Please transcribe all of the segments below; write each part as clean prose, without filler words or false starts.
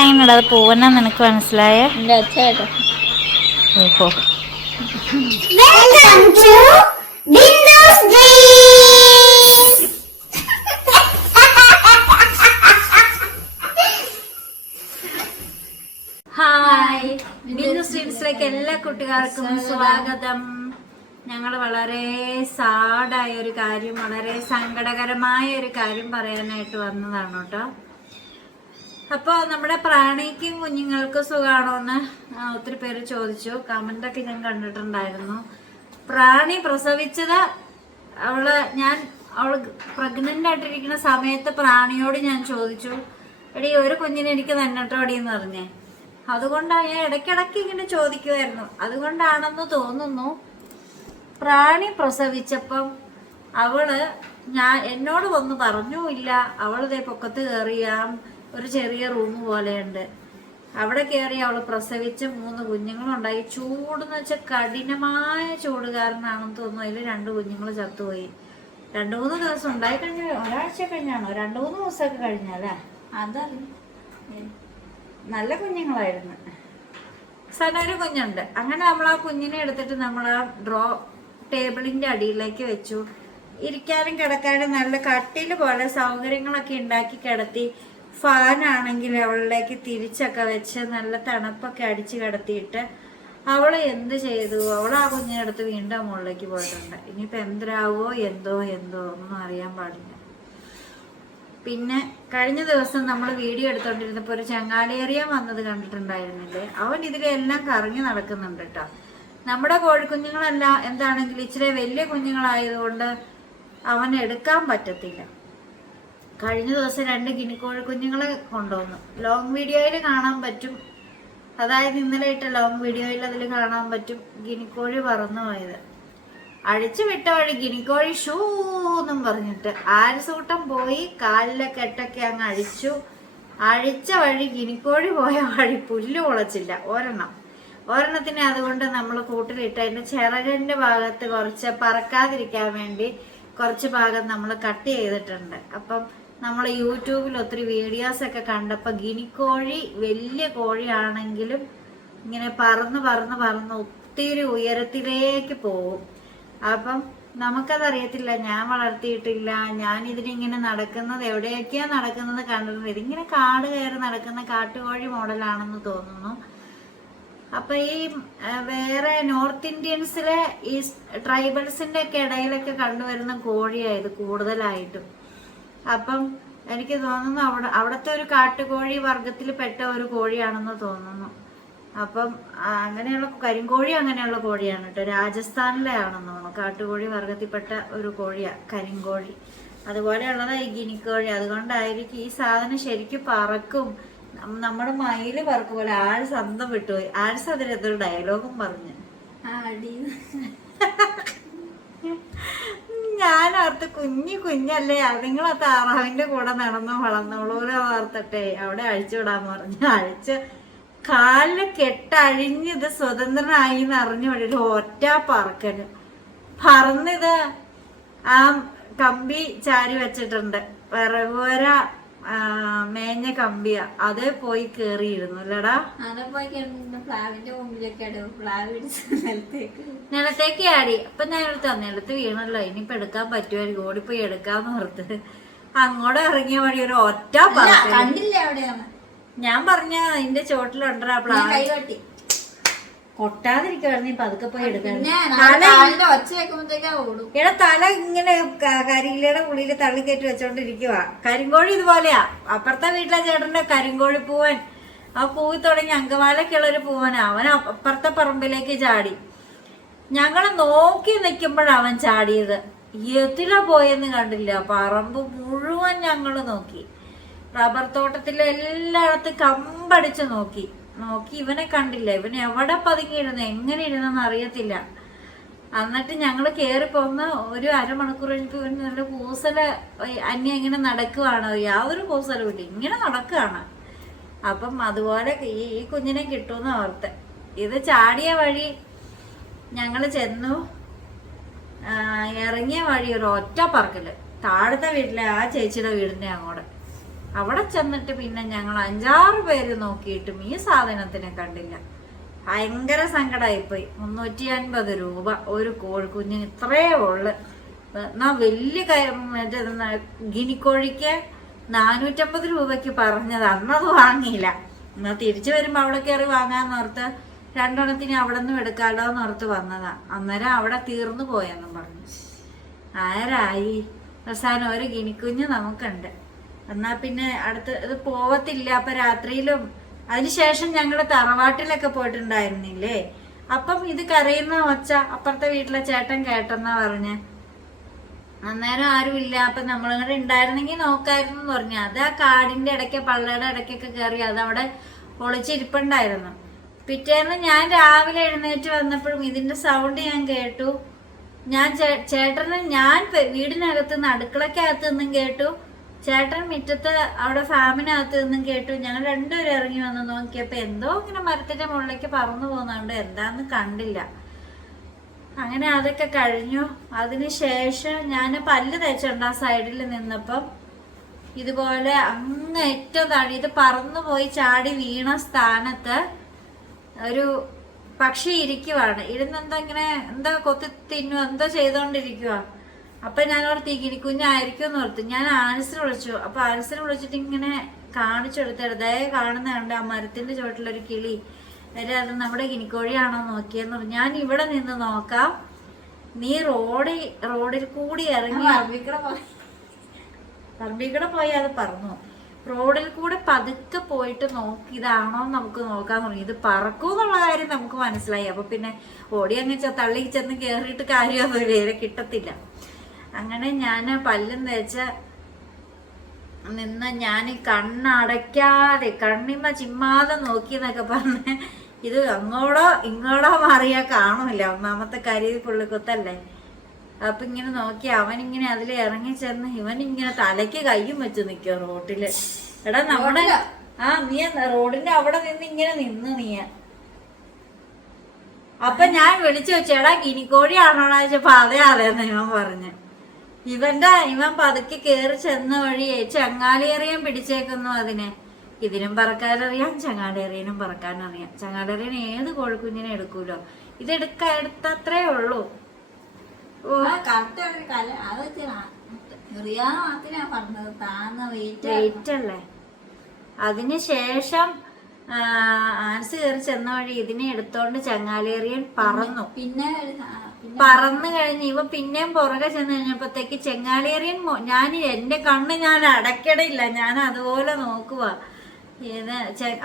അങ്ങനെടാ അത് പൂവെന്നാ നിനക്ക് മനസ്സിലായേ? എൻ്റെ അച്ഛാട്ടോ. ഓഹോ. ഹായ്, ബിന്ദു സ്ട്രീംസിലേക്ക് എല്ലാ കുട്ടികൾക്കും സ്വാഗതം. ഞങ്ങൾ വളരെ സാഡായ ഒരു കാര്യം, വളരെ സങ്കടകരമായ ഒരു കാര്യം പറയാനായിട്ട് വന്നതാണ് കേട്ടോ. അപ്പോൾ നമ്മുടെ പ്രാണിക്കും കുഞ്ഞുങ്ങൾക്കും സുഖമാണോ എന്ന് ഒത്തിരി പേര് ചോദിച്ചു. കമൻ്റൊക്കെ ഞാൻ കണ്ടിട്ടുണ്ടായിരുന്നു. പ്രാണി പ്രസവിച്ചത് അവൾ പ്രഗ്നൻ്റ് ആയിട്ടിരിക്കുന്ന സമയത്ത് പ്രാണിയോട് ഞാൻ ചോദിച്ചു, എടി ഒരു കുഞ്ഞിനെ എനിക്ക് തന്നിട്ടോടി എന്ന് പറഞ്ഞേ. അതുകൊണ്ടാണ് ഞാൻ ഇടയ്ക്കിടയ്ക്ക് ഇങ്ങനെ ചോദിക്കുമായിരുന്നു. അതുകൊണ്ടാണെന്ന് തോന്നുന്നു പ്രാണി പ്രസവിച്ചപ്പം എന്നോട് വന്ന് പറഞ്ഞുമില്ല. അവളിതേ പൊക്കത്ത് കയറിയാം, ഒരു ചെറിയ റൂം പോലെയുണ്ട്, അവിടെ കയറി അവൾ പ്രസവിച്ച് 3 കുഞ്ഞുങ്ങളുണ്ടായി. ചൂടെന്ന് വെച്ചാൽ കഠിനമായ ചൂട് കാരണമാണെന്ന് തോന്നുന്നു അതിൽ 2 കുഞ്ഞുങ്ങൾ ചത്തുപോയി. 2-3 ദിവസം ഉണ്ടായി കഴിഞ്ഞ ഒരാഴ്ച കഴിഞ്ഞാണോ, 2-3 ദിവസമൊക്കെ കഴിഞ്ഞല്ലേ? അതറിയും. നല്ല കുഞ്ഞുങ്ങളായിരുന്നു. ഒരു കുഞ്ഞുണ്ട്. അങ്ങനെ നമ്മൾ ആ കുഞ്ഞിനെ എടുത്തിട്ട് നമ്മൾ ആ ടേബിളിൻ്റെ അടിയിലേക്ക് വെച്ചു. ഇരിക്കാനും കിടക്കാനും നല്ല കട്ടിൽ പോലെ സൗകര്യങ്ങളൊക്കെ ഉണ്ടാക്കി കിടത്തി. ഫാനാണെങ്കിൽ അവളിലേക്ക് തിരിച്ചൊക്കെ വെച്ച് നല്ല തണുപ്പൊക്കെ അടിച്ച് കിടത്തിയിട്ട് അവൾ എന്ത് ചെയ്തു, അവൾ ആ കുഞ്ഞിനടുത്ത് വീണ്ടും മുകളിലേക്ക് പോയിട്ടുണ്ട്. ഇനിയിപ്പോൾ എന്തരാവോ എന്തോ ഒന്നും അറിയാൻ പാടില്ല. പിന്നെ കഴിഞ്ഞ ദിവസം നമ്മൾ വീഡിയോ എടുത്തോണ്ടിരുന്നപ്പോൾ ഒരു ചങ്ങാലേറിയാൻ വന്നത് കണ്ടിട്ടുണ്ടായിരുന്നില്ലേ? അവൻ ഇതിലെല്ലാം കറങ്ങി നടക്കുന്നുണ്ട് കേട്ടോ. നമ്മുടെ കോഴിക്കുഞ്ഞുങ്ങളല്ല എന്താണെങ്കിലും ഇച്ചിരി വലിയ കുഞ്ഞുങ്ങളായതുകൊണ്ട് അവൻ എടുക്കാൻ പറ്റത്തില്ല. കഴിഞ്ഞ ദിവസം 2 ഗിനിക്കോഴി കുഞ്ഞുങ്ങളെ കൊണ്ടുവന്നു. ലോങ് വീഡിയോയിൽ കാണാൻ പറ്റും, അതായത് ഇന്നലെ ഇട്ട ലോങ് വീഡിയോയിൽ അതിൽ കാണാൻ പറ്റും ഗിനിക്കോഴി പറന്നു പോയത്. അഴിച്ചു വിട്ട വഴി ഗിനിക്കോഴി ഷൂ എന്നും പറഞ്ഞിട്ട് ആരസൂട്ടം പോയി കാലിലെ കെട്ടൊക്കെ അങ്ങ് അഴിച്ച വഴി ഗിനിക്കോഴി പോയ വഴി പുല്ല് മുളച്ചില്ല. ഒരെണ്ണത്തിനെ അതുകൊണ്ട് നമ്മൾ കൂട്ടിലിട്ട് അതിൻ്റെ ചിറകിൻ്റെ ഭാഗത്ത് കുറച്ച് പറക്കാതിരിക്കാൻ വേണ്ടി കുറച്ച് ഭാഗം നമ്മൾ കട്ട് ചെയ്തിട്ടുണ്ട്. അപ്പം നമ്മൾ യൂട്യൂബിൽ ഒത്തിരി വീഡിയോസൊക്കെ കണ്ടപ്പോൾ ഗിനിക്കോഴി വലിയ കോഴിയാണെങ്കിലും ഇങ്ങനെ പറന്ന് ഒത്തിരി ഉയരത്തിലേക്ക് പോകും. അപ്പം നമുക്കതറിയത്തില്ല, ഞാൻ വളർത്തിയിട്ടില്ല, ഞാൻ ഇതിനിങ്ങനെ നടക്കുന്നത് എവിടെയൊക്കെയാ നടക്കുന്നത് കണ്ടിട്ടുണ്ട്. ഇതിങ്ങനെ കാട് കയറി നടക്കുന്ന കാട്ടുകോഴി മോഡലാണെന്ന് തോന്നുന്നു. അപ്പം ഈ വേറെ നോർത്ത് ഇന്ത്യൻസിലെ ഈ ട്രൈബൽസിൻ്റെ ഒക്കെ ഇടയിലൊക്കെ കണ്ടുവരുന്ന കോഴിയായത് കൂടുതലായിട്ടും. അപ്പം എനിക്ക് തോന്നുന്നു അവിടുത്തെ ഒരു കാട്ടുകോഴി വർഗത്തിൽ പെട്ട ഒരു കോഴിയാണെന്ന് തോന്നുന്നു. അപ്പം അങ്ങനെയുള്ള കരിങ്കോഴി അങ്ങനെയുള്ള കോഴിയാണ് കേട്ടോ. രാജസ്ഥാനിലെ ആണെന്ന് തോന്നുന്നു. കാട്ടുകോഴി വർഗത്തിൽപ്പെട്ട ഒരു കോഴിയാണ് കരിങ്കോഴി. അതുപോലെയുള്ളതാണ് ഈ ഗിനിക്കോഴി. അതുകൊണ്ടായിരിക്കും ഈ സാധനം ശരിക്കും പറക്കും. നമ്മുടെ മയില് പറക്കും പോലെ. ആഴ്സ് അന്തം വിട്ടുപോയി. ആഴ്സ് അതിനെന്തൊരു ഡയലോഗും പറഞ്ഞു. ഞാനോർത്ത് കുഞ്ഞല്ലേ നിങ്ങൾ ആ താറാവിന്റെ കൂടെ നടന്നോ വളർന്നോളൂ ഓർത്തട്ടെ, അവിടെ അഴിച്ചു വിടാന്ന് പറഞ്ഞു. അഴിച്ച് കാലില് കെട്ടഴിഞ്ഞത് സ്വതന്ത്രനായി എന്ന് അറിഞ്ഞു വഴിയിൽ ഒറ്റ പറക്കല് പറന്നിത് ആ കമ്പി ചാരി വെച്ചിട്ടുണ്ട്. വിറകുവര മേഞ്ഞ കമ്പിയ അതേ പോയി കേറിയിരുന്നു അല്ലടാ. നിലത്തേക്ക് ആടി. അപ്പൊ ഞാൻ എടുത്ത് നിലത്ത് വീണല്ലോ, ഇനിയിപ്പൊ എടുക്കാൻ പറ്റുമായിരിക്കും, ഓടിപ്പോയി എടുക്കാന്ന് ഓർത്ത് അങ്ങോട്ട് ഇറങ്ങിയ വഴി ഒരു ഒറ്റ കണ്ടില്ല. എവിടെയാണ് ഞാൻ പറഞ്ഞ അതിന്റെ ചോട്ടിലുണ്ടാ പ്ലാവ് കൊട്ടാതിരിക്കുവായിരുന്നു. പതുക്കെ പോയി എടുക്കാൻ. എടാ തല ഇങ്ങനെ കരിയിലയുടെ ഉള്ളിൽ തള്ളിക്കയറ്റി വെച്ചോണ്ടിരിക്കുവാ. കരിങ്കോഴി ഇതുപോലെയാ. അപ്പുറത്തെ വീട്ടിലെ ചേട്ടന്റെ കരിങ്കോഴി പൂവൻ, ആ പൂവി തുടങ്ങി അങ്കമാലൊക്കെയുള്ളൊരു പൂവനാ. അവൻ അപ്പുറത്തെ പറമ്പിലേക്ക് ചാടി. ഞങ്ങള് നോക്കി നിൽക്കുമ്പോഴാണ് അവൻ ചാടിയത്. എത്തില പോയെന്ന് കണ്ടില്ല. പറമ്പ് മുഴുവൻ ഞങ്ങള് നോക്കി. റബ്ബർ തോട്ടത്തിലെ എല്ലായിടത്തും കമ്പടിച്ച് നോക്കി. ഇവനെ കണ്ടില്ല. ഇവൻ എവിടെ പതുങ്ങിയിരുന്നു, എങ്ങനെ ഇരുന്നെന്ന് അറിയത്തില്ല. എന്നിട്ട് ഞങ്ങൾ കയറിപ്പോന്ന് ഒരു അരമണിക്കൂർ കഴിഞ്ഞപ്പോൾ ഇവൻ നല്ല കൂസല് അന്യം ഇങ്ങനെ നടക്കുവാണ്. യാതൊരു കൂസലും ഇല്ല, ഇങ്ങനെ നടക്കുകയാണ്. അപ്പം അതുപോലെ ഈ കുഞ്ഞിനെ കിട്ടുമെന്ന് ഓർത്ത് ഇത് ചാടിയ വഴി ഞങ്ങൾ ചെന്നു. ഇറങ്ങിയ വഴി ഒരു ഒറ്റ പറക്കല് താഴത്തെ വീട്ടിലെ ആ ചേച്ചിയുടെ വീടിൻ്റെ അങ്ങോട്ട്. അവിടെ ചെന്നിട്ട് പിന്നെ ഞങ്ങൾ 5-6 പേര് നോക്കിയിട്ടും ഈ സാധനത്തിനെ കണ്ടില്ല. ഭയങ്കര സങ്കടമായിപ്പോയി. 350 രൂപ ഒരു കോഴിക്കുഞ്ഞിന്, ഇത്രയേ ഉള്ളു. എന്നാ വലിയ മറ്റേ ഗിനിക്കോഴിക്ക് 450 രൂപയ്ക്ക് പറഞ്ഞത്, അന്നത് വാങ്ങിയില്ല. എന്നാ തിരിച്ചു വരുമ്പോ അവിടെ കയറി വാങ്ങാന്നോർത്ത് 2 എണ്ണത്തിന് അവിടെ നിന്നും എടുക്കാലോന്നോർത്ത് വന്നതാ. അന്നേരം അവിടെ തീർന്നു പോയെന്നും പറഞ്ഞു. ആരായി അവസാനം ഒരു ഗിനിക്കുഞ്ഞ് നമുക്കുണ്ട്. എന്നാ പിന്നെ അടുത്ത് ഇത് പോവത്തില്ല. അപ്പൊ രാത്രിയിലും അതിനുശേഷം ഞങ്ങള് തറവാട്ടിലൊക്കെ പോയിട്ടുണ്ടായിരുന്നില്ലേ, അപ്പം ഇത് കരയുന്ന ഒച്ച അപ്പുറത്തെ വീട്ടിലെ ചേട്ടൻ കേട്ടെന്നാ പറഞ്ഞ്. അന്നേരം ആരും ഇല്ല. അപ്പൊ നമ്മളിങ്ങനെ ഉണ്ടായിരുന്നെങ്കിൽ നോക്കായിരുന്നു എന്ന് പറഞ്ഞു. അത് ആ കാടിന്റെ ഇടയ്ക്ക് പള്ളയുടെ ഇടയ്ക്കൊക്കെ കയറി അതവിടെ ഒളിച്ചിരിപ്പുണ്ടായിരുന്നു. പിറ്റേന്ന് ഞാൻ രാവിലെ എഴുന്നേറ്റ് വന്നപ്പോഴും ഇതിന്റെ സൗണ്ട് ഞാൻ കേട്ടു. ഞാൻ ചേട്ടന് ഞാൻ വീടിനകത്ത് നിന്ന് അടുക്കളക്കകത്ത് നിന്നും കേട്ടു, ചേട്ടൻ മുറ്റത്ത് അവിടെ ഫാമിനകത്ത് നിന്നും കേട്ടു. ഞങ്ങൾ രണ്ടുപേരും ഇറങ്ങി വന്ന് നോക്കിയപ്പോ എന്തോ ഇങ്ങനെ മരത്തിന്റെ മുകളിലേക്ക് പറന്നു പോകുന്നുണ്ട്, എന്താന്ന് കണ്ടില്ല. അങ്ങനെ അതൊക്കെ കഴിഞ്ഞു. അതിനുശേഷം ഞാൻ പല്ല് തേച്ചുണ്ട്. ആ സൈഡിൽ നിന്നപ്പം ഇതുപോലെ അങ്ങ് ഏറ്റവും താഴെ ഇത് പറന്നു പോയി ചാടി വീണ സ്ഥാനത്ത് ഒരു പക്ഷി ഇരിക്കുവാണ്. ഇരുന്നെന്തോ ഇങ്ങനെ എന്തോ കൊത്തി തിന്നു എന്തോ ചെയ്തോണ്ടിരിക്കുക. അപ്പൊ ഞാൻ ഓർത്ത് ഗിനിക്കുഞ്ഞായിരിക്കും എന്ന് ഓർത്തു. ഞാൻ ആൻസിനെ വിളിച്ചു. അപ്പൊ ആൻസിനെ വിളിച്ചിട്ട് ഇങ്ങനെ കാണിച്ചു കൊടുത്തെടുത്തേ കാണുന്ന കണ്ട് ആ മരത്തിന്റെ ചുവട്ടിലൊരു കിളി. അത് നമ്മുടെ ഗിനിക്കോഴിയാണോ നോക്കിയെന്ന് പറഞ്ഞു. ഞാൻ ഇവിടെ നിന്ന് നോക്കാം, നീ റോഡിൽ കൂടി ഇറങ്ങി പറമ്പിക്കടെ പോയി അത് പറഞ്ഞു. റോഡിൽ കൂടെ പതുക്കെ പോയിട്ട് നോക്കി ഇതാണോ നമുക്ക് നോക്കാൻ തുടങ്ങി. ഇത് പറക്കൂന്നുള്ള കാര്യം നമുക്ക് മനസ്സിലായി. അപ്പൊ പിന്നെ ഓടി അങ്ങ് തള്ളി ചെന്ന് കേറിയിട്ട് കാര്യമൊന്നുമില്ല, കിട്ടത്തില്ല. അങ്ങനെ ഞാൻ പല്ലും തേച്ച നിന്ന് ഞാൻ കണ്ണടയ്ക്കാതെ കണ്ണിമ്മ ചിമ്മാതെ നോക്കിന്നൊക്കെ പറഞ്ഞ് ഇത് അങ്ങോടോ ഇങ്ങോടോ മാറിയാ കാണൂല. ഒന്നാമത്തെ കാര്യം പുള്ളിക്കുത്തല്ലേ. അപ്പൊ ഇങ്ങനെ നോക്കി അവനിങ്ങനെ അതിൽ ഇറങ്ങി ചെന്ന് ഇവനിങ്ങനെ തലയ്ക്ക് കയ്യും വെച്ച് നിൽക്കുക റോട്ടില്. എടാ നമ്മുടെ നീ റോഡിന്റെ അവിടെ നിന്ന് ഇങ്ങനെ നീ. അപ്പൊ ഞാൻ വിളിച്ചു വെച്ചു, എടാ ഗിനിക്കോഴിയാണോടാ ചോദിച്ചപ്പോ അതേന്ന് ഇവൻ പറഞ്ഞ്. ഇവൻ പതുക്കെ കേറി ചെന്ന വഴി ചങ്ങാലിയറിയാൻ പിടിച്ചേക്കുന്നു അതിനെ. ഇതിനും പറക്കാനറിയാം, ചങ്ങാലിയറിയനും പറക്കാനറിയാം. ചങ്ങാലിയറിയൻ ഏത് കോഴിക്കുഞ്ഞിനെ എടുക്കൂലോ, എടുത്തത്രേ ഉള്ളൂ. വെയിറ്റ് അല്ലേ. അതിനുശേഷം ആൻസ് കയറി ചെന്ന വഴി ഇതിനെ എടുത്തോണ്ട് ചങ്ങാലേറിയൻ പറന്നു. പറന്നു കഴിഞ്ഞ് ഇവ പിന്നെയും പുറകെ ചെന്ന് കഴിഞ്ഞപ്പോഴത്തേക്ക് ചെങ്ങാലേറിയൻ എന്റെ കണ്ണ് ഞാൻ അടയ്ക്കടില്ല, ഞാൻ അതുപോലെ നോക്കുക.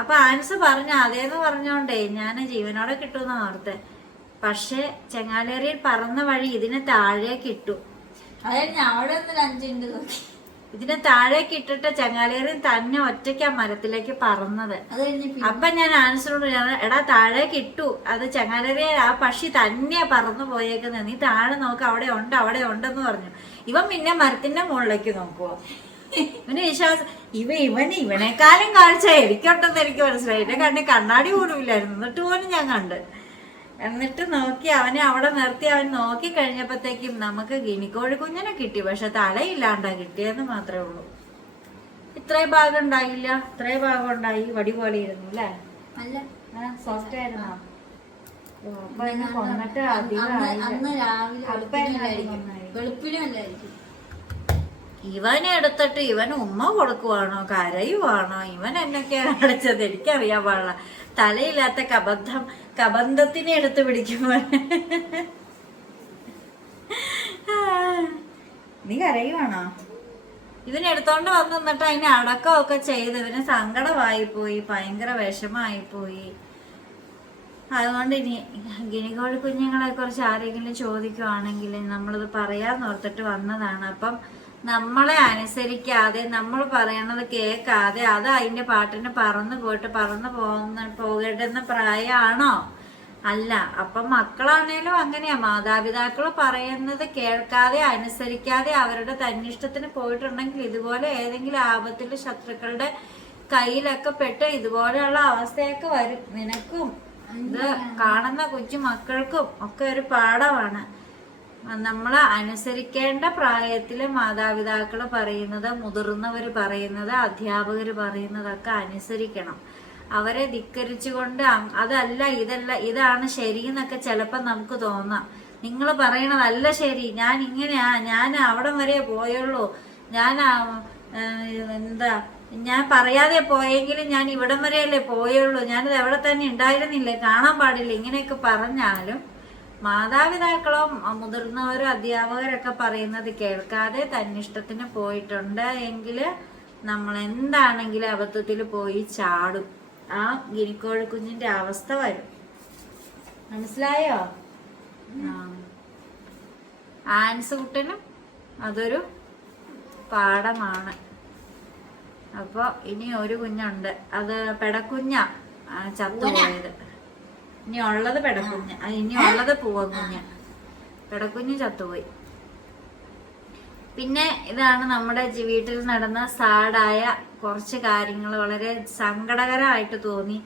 അപ്പൊ ആൻസ് പറഞ്ഞു അതേന്ന് പറഞ്ഞോണ്ടേ ഞാൻ ജീവനോടെ കിട്ടുമെന്ന് ഓർത്തെ. പക്ഷെ ചെങ്ങാലേറിയൻ പറന്ന വഴി ഇതിനെ താഴേക്ക് ഇട്ടു. ഇതിനെ താഴേക്ക് ഇട്ടിട്ട് ചെങ്ങാലേറിയൻ തന്നെ ഒറ്റയ്ക്ക് ആ മരത്തിലേക്ക് പറന്നത്. അപ്പൊ ഞാൻ ആൻസറോട് എടാ താഴേക്ക് ഇട്ടു, അത് ചെങ്ങാലേറിയൻ ആ പക്ഷി തന്നെയാ പറന്നു പോയേക്കുന്നത്, നീ താഴെ നോക്ക് അവിടെ ഉണ്ടെന്ന് പറഞ്ഞു. ഇവൻ പിന്നെ മരത്തിന്റെ മുകളിലേക്ക് നോക്കുവോ. ഇവന് വിശ്വാസം ഇവനേക്കാളും കാഴ്ച എനിക്കുണ്ടെന്ന് എനിക്ക് മനസ്സിലായി. എന്റെ കണ്ണാടി പോലും ഇല്ലായിരുന്നു, എന്നിട്ട് പോലും ഞാൻ കണ്ട്. എന്നിട്ട് നോക്കി അവനെ അവിടെ നിർത്തി. അവൻ നോക്കി കഴിഞ്ഞപ്പോഴത്തേക്കും നമുക്ക് ഗിനിക്കോഴി കുഞ്ഞിനെ കിട്ടി, പക്ഷെ തലയില്ലാണ്ടാ കിട്ടിയെന്ന് മാത്രമേ ഉള്ളൂ. ഇത്രയും ഭാഗം ഉണ്ടായില്ല, ഇത്രയും ഭാഗം ഉണ്ടായി വടി പോലെ ഇരുന്നു അല്ലേ. സോഫ്റ്റ് ആയിരുന്നോ? കൊന്നിട്ട് ഇവനെ എടുത്തിട്ട് ഇവൻ ഉമ്മ കൊടുക്കുവാണോ കരയുവാണോ ഇവൻ എന്നൊക്കെയാണ് അടച്ചത് എനിക്കറിയാൻ പാടില്ല. തലയില്ലാത്ത കബന്ധത്തിനെ എടുത്ത് പിടിക്കുമ്പോ നീ കരയുവാണോ? ഇവനെടുത്തോണ്ട് വന്ന് നിന്നിട്ട് അതിനെ അടക്കമൊക്കെ ചെയ്ത് ഇവന് സങ്കടമായിപ്പോയി, ഭയങ്കര വിഷമായിപ്പോയി. അതുകൊണ്ട് ഇനി ഗിനിക്കോഴി കുഞ്ഞുങ്ങളെ കുറിച്ച് ആരെങ്കിലും ചോദിക്കുവാണെങ്കിൽ നമ്മളിത് പറയാന്നോർത്തിട്ട് വന്നതാണ്. അപ്പം നമ്മളെ അനുസരിക്കാതെ നമ്മൾ പറയണത് കേൾക്കാതെ അത് അതിന്റെ പാട്ടിന് പറന്നു പോകേണ്ടുന്ന പ്രായമാണോ? അല്ല. അപ്പം മക്കളാണേലും അങ്ങനെയാ, മാതാപിതാക്കൾ പറയുന്നത് കേൾക്കാതെ അനുസരിക്കാതെ അവരുടെ തന്നിഷ്ടത്തിന് പോയിട്ടുണ്ടെങ്കിൽ ഇതുപോലെ ഏതെങ്കിലും ആപത്തിൽ ശത്രുക്കളുടെ കയ്യിലൊക്കെ പെട്ട് ഇതുപോലെയുള്ള അവസ്ഥയൊക്കെ വരും. നിനക്കും ഇത് കാണുന്ന കൊച്ചു മക്കൾക്കും ഒക്കെ ഒരു പാഠമാണ്. നമ്മൾ അനുസരിക്കേണ്ട പ്രായത്തിൽ മാതാപിതാക്കൾ പറയുന്നത്, മുതിർന്നവർ പറയുന്നത്, അധ്യാപകർ പറയുന്നതൊക്കെ അനുസരിക്കണം. അവരെ ധിക്കരിച്ചുകൊണ്ട് അതല്ല ഇതല്ല ഇതാണ് ശരി എന്നൊക്കെ ചിലപ്പോൾ നമുക്ക് തോന്നാം. നിങ്ങൾ പറയണതല്ല ശരി, ഞാൻ ഇങ്ങനെയാ, ഞാൻ അവിടം വരെ പോയുള്ളൂ, ഞാൻ ഞാൻ പറയാതെ പോയെങ്കിലും ഞാൻ ഇവിടം വരെയല്ലേ പോയുള്ളൂ, ഞാനിത് എവിടെ തന്നെ ഉണ്ടായിരുന്നില്ലേ, കാണാൻ പാടില്ല, ഇങ്ങനെയൊക്കെ പറഞ്ഞാലും മാതാപിതാക്കളോ മുതിർന്നവരോ അധ്യാപകരൊക്കെ പറയുന്നത് കേൾക്കാതെ തന്നിഷ്ടത്തിന് പോയിട്ടുണ്ട് എങ്കിൽ നമ്മൾ എന്താണെങ്കിലും അബദ്ധത്തിൽ പോയി ചാടും. ആ ഗിനിക്കോഴി കുഞ്ഞിന്റെ അവസ്ഥ വരും. മനസ്സിലായോ? ആൻസൂട്ടനും അതൊരു പാഠമാണ്. അപ്പോൾ ഇനി ഒരു കുഞ്ഞുണ്ട്, അത് പെടക്കുഞ്ഞ ചത്തുപോയത്. ഇനി ഉള്ളത് പെടക്കുഞ്ഞ്, ഇനി ഉള്ളത് പൂവക്കുഞ്ഞ്. പെടക്കുഞ്ഞ് ചത്തുപോയി. പിന്നെ ഇതാണ് നമ്മുടെ വീട്ടിൽ നടന്ന സാഡായ കുറച്ച് കാര്യങ്ങൾ. വളരെ സങ്കടകരമായിട്ട് തോന്നി.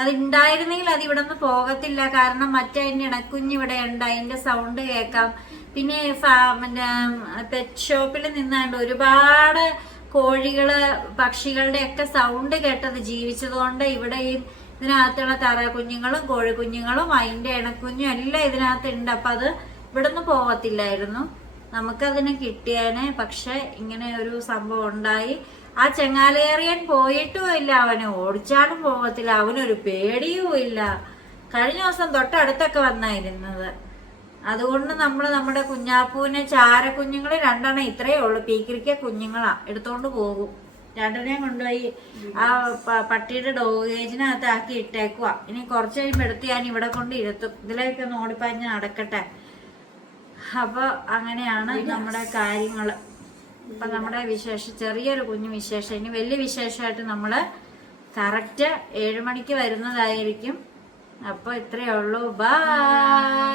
അത് ഉണ്ടായിരുന്നെങ്കിൽ അത് ഇവിടെ നിന്ന് പോകത്തില്ല. കാരണം മറ്റതിൻ്റെ ഇണക്കുഞ്ഞ് ഇവിടെ ഉണ്ട്, അതിൻ്റെ സൗണ്ട് കേൾക്കാം. പിന്നെ പെറ്റ് ഷോപ്പിൽ നിന്നാണ്ട് ഒരുപാട് കോഴികള് പക്ഷികളുടെ ഒക്കെ സൗണ്ട് കേട്ടത് ജീവിച്ചതുകൊണ്ട് ഇവിടെ ഇതിനകത്തുള്ള തറ കുഞ്ഞുങ്ങളും കോഴിക്കുഞ്ഞുങ്ങളും അതിൻ്റെ ഇണക്കുഞ്ഞും എല്ലാം ഇതിനകത്ത് ഉണ്ട്. അപ്പം അത് ഇവിടെ നിന്ന് പോകത്തില്ലായിരുന്നു, നമുക്കതിനെ കിട്ടിയേനെ. പക്ഷെ ഇങ്ങനെ ഒരു സംഭവം ഉണ്ടായി. ആ ചെങ്ങാലേറിയൻ പോയിട്ടും ഇല്ല, അവനെ ഓടിച്ചാലും പോകത്തില്ല, അവനൊരു പേടിയും ഇല്ല. കഴിഞ്ഞ ദിവസം തൊട്ടടുത്തൊക്കെ വന്നായിരുന്നത്. അതുകൊണ്ട് നമ്മൾ നമ്മുടെ കുഞ്ഞാപ്പൂവിനെ ചാരക്കുഞ്ഞുങ്ങളെ 2 ഇത്രയേ ഉള്ളൂ, പീക്കിരിക്ക കുഞ്ഞുങ്ങളാ, എടുത്തോണ്ട് പോകും. 2 കൊണ്ടുപോയി ആ പട്ടിയുടെ ഡോഗേജിനകത്ത് ആക്കി ഇട്ടേക്കുവാ. ഇനി കുറച്ച് കഴിയുമ്പോൾ എടുത്ത് ഞാൻ ഇവിടെ കൊണ്ട് ഇരുത്തും. ഇതിലേക്ക് ഒന്ന് ഓടിപ്പാഞ്ഞ് നടക്കട്ടെ. അപ്പൊ അങ്ങനെയാണ് നമ്മുടെ കാര്യങ്ങള്. അപ്പൊ നമ്മുടെ ചെറിയൊരു കുഞ്ഞു വിശേഷം. ഇനി വലിയ വിശേഷമായിട്ട് നമ്മള് കറക്റ്റ് 7 മണിക്ക് വരുന്നതായിരിക്കും. അപ്പൊ ഇത്രയേ ഉള്ളൂ. ബൈ.